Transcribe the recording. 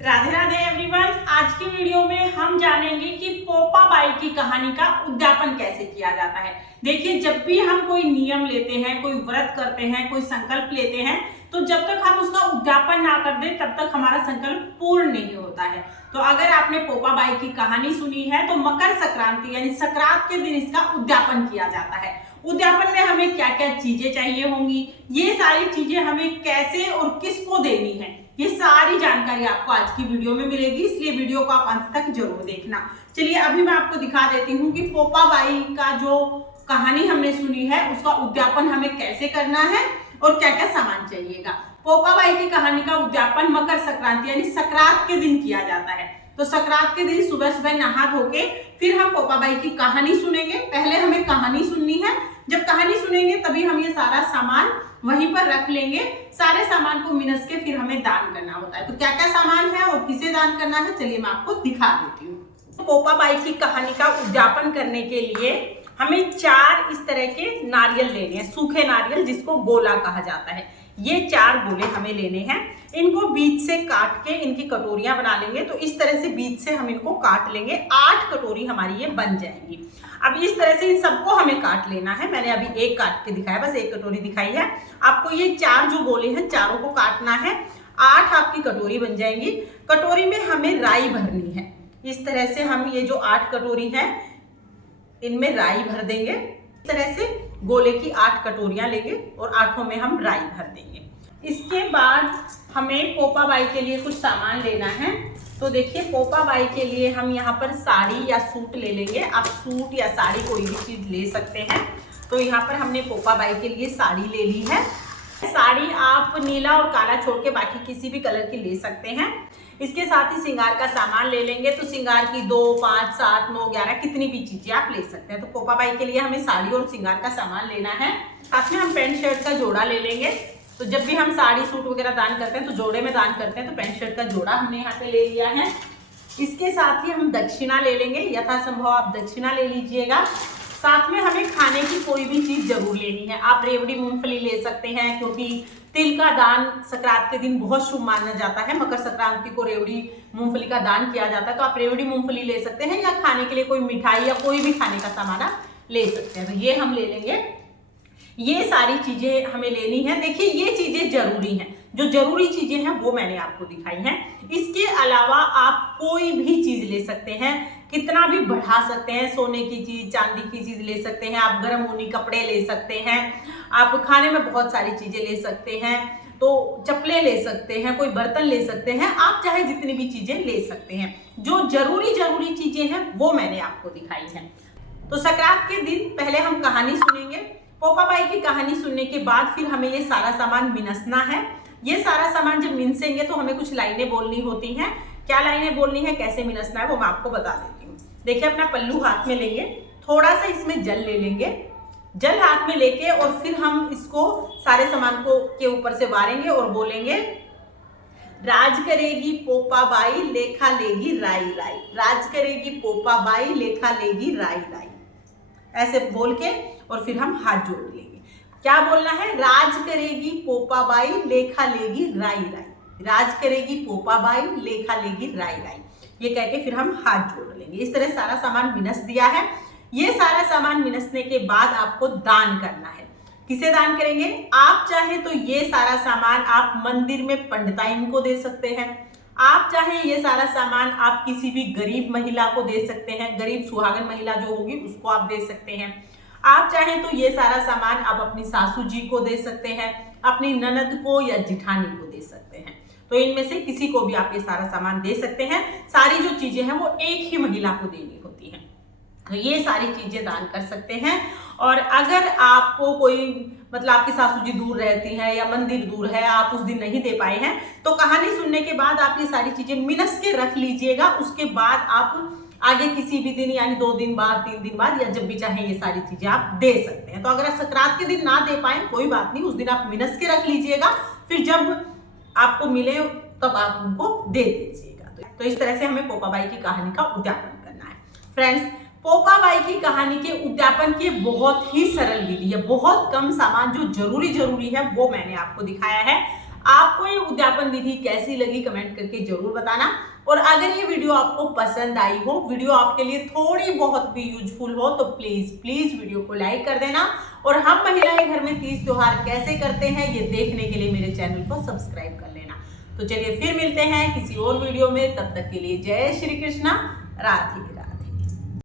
Radhe Radhe everyone. आज की video में हम जानेंगे कि पोपा बाई की कहानी का उद्यापन कैसे किया जाता है। देखिए, जब भी हम कोई नियम लेते हैं, कोई व्रत करते हैं, कोई संकल्प लेते हैं, तो जब तक हम उसका उद्यापन ना कर दें तब तक हमारा संकल्प पूर्ण नहीं होता है। तो अगर आपने पोपा बाई की कहानी सुनी है तो मकर संक्रांति यानी संक्रांत के दिन इसका उद्यापन किया जाता है। उद्यापन में हमें क्या क्या चीजें चाहिए होंगी, ये सारी चीजें हमें कैसे और किसको देनी है, ये सारी जानकारी आपको आज की वीडियो में मिलेगी, इसलिए वीडियो को आप अंत तक जरूर देखना। चलिए अभी मैं आपको दिखा देती हूँ कि पोपा बाई का जो कहानी हमने सुनी है उसका उद्यापन हमें कैसे करना है और क्या क्या सामान चाहिएगा। पोपा बाई की कहानी का उद्यापन मकर संक्रांति यानी संक्रांत के दिन किया जाता है। तो संक्रांत के दिन सुबह सुबह नहा धो के फिर हम पोपा बाई की कहानी सुनेंगे। पहले हमें कहानी सुननी है, जब कहानी सुनेंगे तभी हम ये सारा सामान वहीं पर रख लेंगे। सारे सामान को मिनस के फिर हमें दान करना होता है। तो क्या क्या सामान है और किसे दान करना है, चलिए मैं आपको दिखा देती हूँ। पोपा बाई की कहानी का उद्यापन करने के लिए हमें 4 इस तरह के नारियल लेने हैं, सूखे नारियल जिसको गोला कहा जाता है। ये 4 गोले हमें लेने हैं। इनको बीच से काट के इनकी कटोरियां बना लेंगे। तो इस तरह से बीच से हम इनको काट लेंगे। 8 कटोरी हमारी ये बन जाएंगी। अब इस तरह से इन सबको हमें काट लेना है। मैंने अभी एक काट के दिखाया, बस एक कटोरी दिखाई है। आपको ये 4 जो गोले हैं चारों को काटना है। 8 आपकी कटोरी बन जाएंगी। कटोरी में हमें राई भरनी है। इस तरह से हम ये जो 8 कटोरी है इनमें राई भर देंगे। इस तरह से गोले की 8 कटोरियां लेंगे और 8 में हम राई भर देंगे। इसके बाद हमें पोपा बाई के लिए कुछ सामान लेना है। तो देखिए, पोपा बाई के लिए हम यहाँ पर साड़ी या सूट ले लेंगे। आप सूट या साड़ी कोई भी चीज ले सकते हैं। तो यहाँ पर हमने पोपा बाई के लिए साड़ी ले ली है। साड़ी आप नीला और काला छोड़ के बाकी किसी भी कलर की ले सकते हैं। इसके साथ ही श्रृंगार का सामान ले लेंगे। तो श्रृंगार की 2, 5, 7, 9, 11 कितनी भी चीजें आप ले सकते हैं। तो पोपा बाई के लिए हमें साड़ी और श्रृंगार का सामान लेना है। साथ में हम पैंट शर्ट का जोड़ा ले लेंगे। तो जब भी हम साड़ी सूट वगैरह दान करते हैं तो जोड़े में दान करते हैं। तो पैंट शर्ट का जोड़ा हमने यहाँ पे ले लिया है। इसके साथ ही हम दक्षिणा ले लेंगे। यथासंभव आप दक्षिणा ले लीजिएगा। साथ में हमें खाने की कोई भी चीज जरूर लेनी है। आप रेवड़ी मूंगफली ले सकते हैं, क्योंकि तिल का दान संक्रांत के दिन बहुत शुभ माना जाता है। मकर संक्रांति को रेवड़ी मूंगफली का दान किया जाता है। तो आप रेवड़ी मूंगफली ले सकते हैं, या खाने के लिए कोई मिठाई या कोई भी खाने का सामान आप ले सकते हैं। तो ये हम ले लेंगे। ये सारी चीजें हमें लेनी है। देखिए, ये चीजें जरूरी हैं। जो जरूरी चीजें हैं वो मैंने आपको दिखाई हैं। इसके अलावा आप कोई भी चीज ले सकते हैं, कितना भी बढ़ा सकते हैं। सोने की चीज, चांदी की चीज ले सकते हैं। आप गर्म ऊनी कपड़े ले सकते हैं। आप खाने में बहुत सारी चीजें ले सकते हैं। तो चप्पलें ले सकते हैं, कोई बर्तन ले सकते हैं। आप चाहे जितनी भी चीजें ले सकते हैं। जो जरूरी चीजें हैं वो मैंने आपको दिखाई है। तो संक्रांत के दिन पहले हम कहानी सुनेंगे। पोपा बाई की कहानी सुनने के बाद फिर हमें ये सारा सामान मिनसना है। ये सारा सामान जब मिनसेंगे तो हमें कुछ लाइनें बोलनी होती हैं। क्या लाइनें बोलनी है, कैसे मिनसना है, वो मैं आपको बता देती हूँ। देखिए, अपना पल्लू हाथ में लेंगे, थोड़ा सा इसमें जल ले लेंगे। जल हाथ में लेके और फिर हम इसको सारे सामान को के ऊपर से वारेंगे और बोलेंगे, राज करेगी पोपा बाई लेखा लेगी राई राई। राज करेगी पोपा बाई लेखा लेगी राई राई। ऐसे बोल के और फिर हम हाथ जोड़ लेंगे। क्या बोलना है, राज करेगी पोपा बाई लेखा लेगी राई राई। राज करेगी पोपा बाई लेखा लेगी राई राई। ये कह के फिर हम हाथ जोड़ लेंगे। इस तरह सारा सामान मिनस दिया है। ये सारा सामान मिनसने के बाद आपको दान करना है। किसे दान करेंगे, आप चाहे तो ये सारा सामान आप मंदिर में पंडिताइन को दे सकते हैं। आप चाहे ये सारा सामान आप किसी भी गरीब महिला को दे सकते हैं। गरीब सुहागन महिला जो होगी उसको आप दे सकते हैं। आप चाहें तो ये सारा सामान आप अपनी सासू जी को दे सकते हैं, अपनी ननद को या जिठानी को दे सकते हैं। तो इनमें से किसी को भी आप ये सारा सामान दे सकते हैं। सारी जो चीजें हैं वो एक ही महिला को देनी होती हैं। तो ये सारी चीजें दान कर सकते हैं। और अगर आपको कोई मतलब आपकी सासू जी दूर रहती हैं या मंदिर दूर है, आप उस दिन नहीं दे पाए हैं, तो कहानी सुनने के बाद आप ये सारी चीजें मिनस के रख लीजिएगा। उसके बाद आप आगे किसी भी दिन यानी 2 दिन बाद, 3 दिन बाद या जब भी चाहे ये सारी चीजें आप दे सकते हैं। तो अगर आप संक्रांत के दिन ना दे पाए कोई बात नहीं, उस दिन आप मिनस के रख लीजिएगा। फिर जब आपको मिले तब आप उनको दे दीजिएगा। तो इस तरह से हमें पोपा बाई की कहानी का उद्यापन करना है। फ्रेंड्स, पोपा बाई की कहानी के उद्यापन की बहुत ही सरल विधि है। बहुत कम सामान जो जरूरी है वो मैंने आपको दिखाया है। आपको ये उद्यापन विधि कैसी लगी कमेंट करके जरूर बताना। और अगर ये वीडियो आपको पसंद आई हो, वीडियो आपके लिए थोड़ी बहुत भी यूजफुल हो, तो प्लीज प्लीज वीडियो को लाइक कर देना। और हम महिलाएं घर में तीज त्योहार कैसे करते हैं ये देखने के लिए मेरे चैनल को सब्सक्राइब कर लेना। तो चलिए फिर मिलते हैं किसी और वीडियो में, तब तक के लिए जय श्री कृष्णा, राधे राधे।